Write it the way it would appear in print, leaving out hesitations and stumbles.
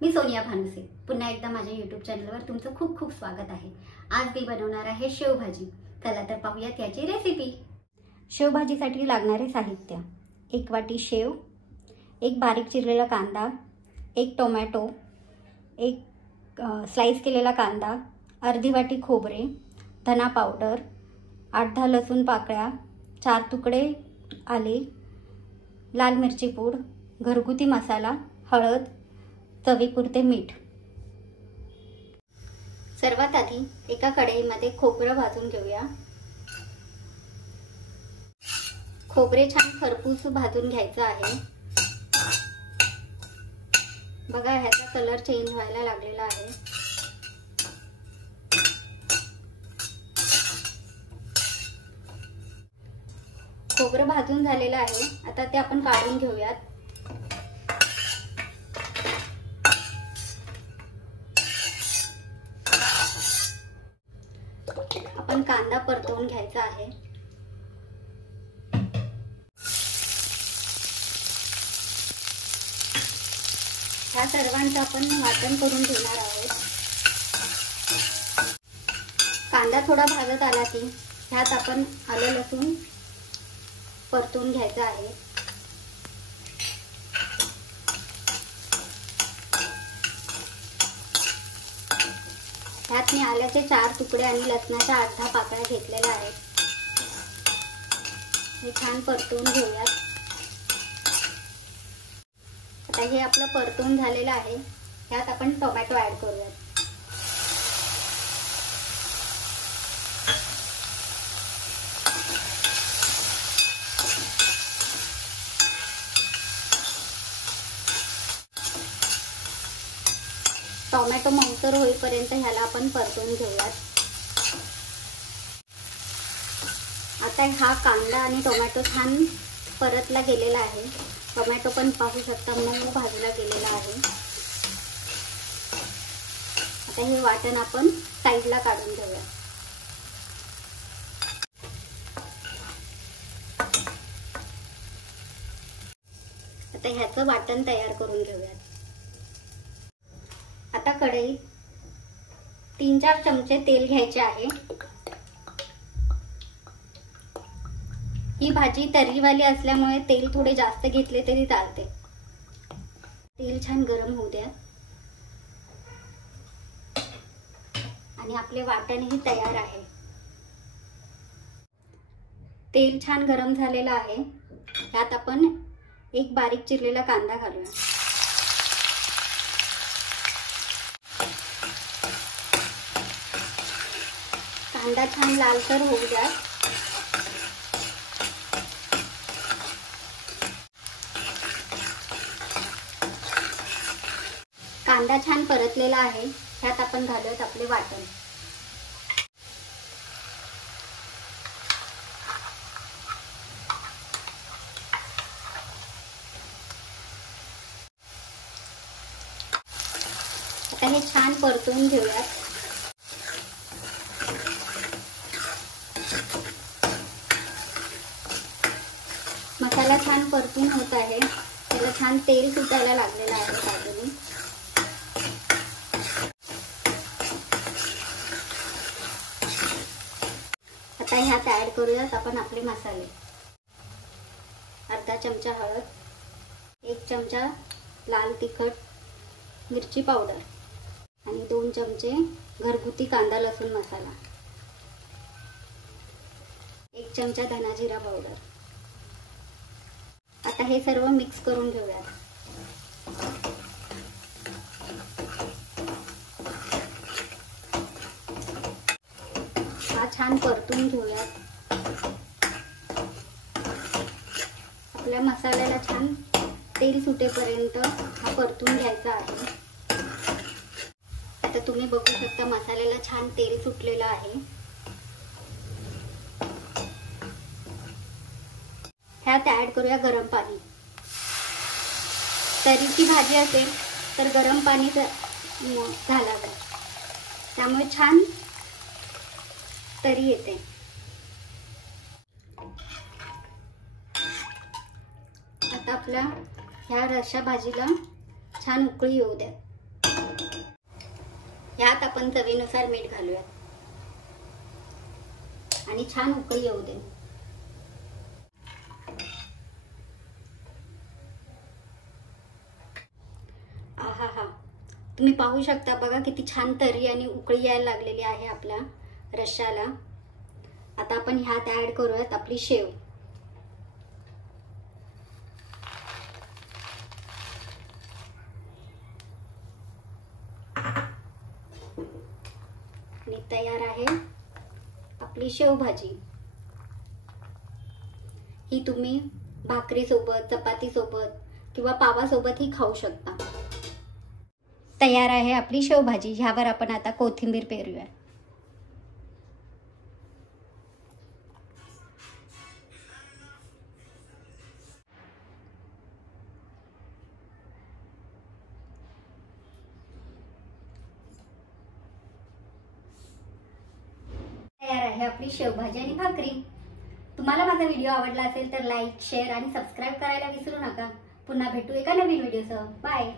मी सोनिया भानुसे पुन्हा एकदा माझ्या YouTube चॅनलवर तुमचं खूप खूप स्वागत आहे। आज मी बनवणार आहे शेवभाजी। चला तर पाहूयात याची रेसिपी। शेवभाजीसाठी लागणारे साहित्य: 1 वाटी शेव, 1 बारीक चिरलेला कांदा, 1 टोमॅटो, 1 स्लाइस केलेला कांदा, अर्धी वाटी खोबरे, धना पावडर, 8-10 लसूण पाकळ्या, 4 तुकडे आले, लाल मिरची पूड, घरगुती मसाला, हळद, चवीपुरते मीठ। सर्वात आधी एका कढईमध्ये खोबरं भाजून घेऊया। खोबरे छान खरपूस भाजून घ्यायचं आहे। बघा ह्याचा कलर चेंज व्हायला लागलेला आहे। खोबरं भाजून झालेलं आहे। आता ते आपण काढून घेऊयात। आपण कांदा परतवून घ्यायचा आहे। ह्या सर्वांचं आपण वाटण करून घेणार आहोत। कांदा थोडा भाजत आला की ह्यात आपण आलं लसूण परतून घ्यायचं आहे। ह्यात मी आल्याचे 4 तुकडे आणि लसणाच्या 8-10 पाकळ्या घेतलेल्या आहेत। हे छान परतून घेऊयात। आता हे आपलं परतून झालेलं आहे। ह्यात आपण टोमॅटो ऍड करूयात। टोमॅटो मऊसर होईपर्यंत ह्याला आपण परतून घेऊयात। आता हा कांदा आणि टोमॅटो छान परतला गेलेला आहे। टोमॅटो पण पाहू शकता मऊ भाजला गेलेला आहे। आता हे वाटण आपण साईडला काढून घेऊया। आता ह्याचं वाटण तयार करून घेऊयात। आता कढईत 3-4 चमचे तेल घ्यायचे आहे। ही भाजी तर्रीवाली असल्यामुळे तेल थोडे जास्त घेतले तरी चालते। तेल छान गरम होऊ द्या आणि आपले वाटणही तयार आहे। तेल छान गरम झालेलं आहे। यात आपण 1 बारीक चिरलेला कांदा घालूया। कांदा छान लालसर होऊ द्या। कांदा छान परतलेला आहे। ह्यात आपण घालूयात आपले वाटण। आता हे छान परतून घेऊयात। मसाला छान परतून होत आहे। त्याला छान तेल सुटायला लागलेलं आहे बाजूने। आता ह्यात ऍड करूयात आपण आपले मसाले। अर्धा चमचा हळद, 1 चमचा लाल तिखट मिरची पावडर आणि 2 चमचे घरगुती कांदा लसूण मसाला, 1 चमचा धना जिरा पावडर। आता हे सर्व मिक्स करून घेऊया। हा छान परतून घेऊया। आपल्या मसाल्याला छान तेल सुटेपर्यंत हा परतून घ्यायचा आहे। आता तुम्ही बघू शकता मसाल्याला छान तेल सुटलेलं आहे। ह्यात ऍड करूया गरम पाणी। तरीची भाजी असेल तर गरम पाणी घालावे, त्यामुळे छान तरी येते। आता आपल्या ह्या रस्सा भाजीला छान उकळी येऊ द्या। ह्यात आपण चवीनुसार मीठ घालूया आणि छान उकळी येऊ दे. आहा हा, तुम्ही पाहू शकता बघा किती छान तरी आणि उकळी यायला लागलेली आहे आपल्या रश्श्याला. आता आपण ह्यात ऍड करूयात आपली शेव. आणि तयार आहे आपली शेवभाजी. ही तुम्ही भाकरी सोबत, चपाती सोबत किंवा पावासोबत ही खाऊ शकता. तयार आहे आपली शेवभाजी. ह्यावर आपण आता कोथिंबीर पेरूया. तयार आहे आपली शेवभाजी आणि भाकरी. तुम्हाला माझा व्हिडिओ आवडला असेल तर लाईक, शेअर आणि सबस्क्राईब करायला विसरू नका. पुन्हा भेटू एका नवीन व्हिडिओसह. बाय.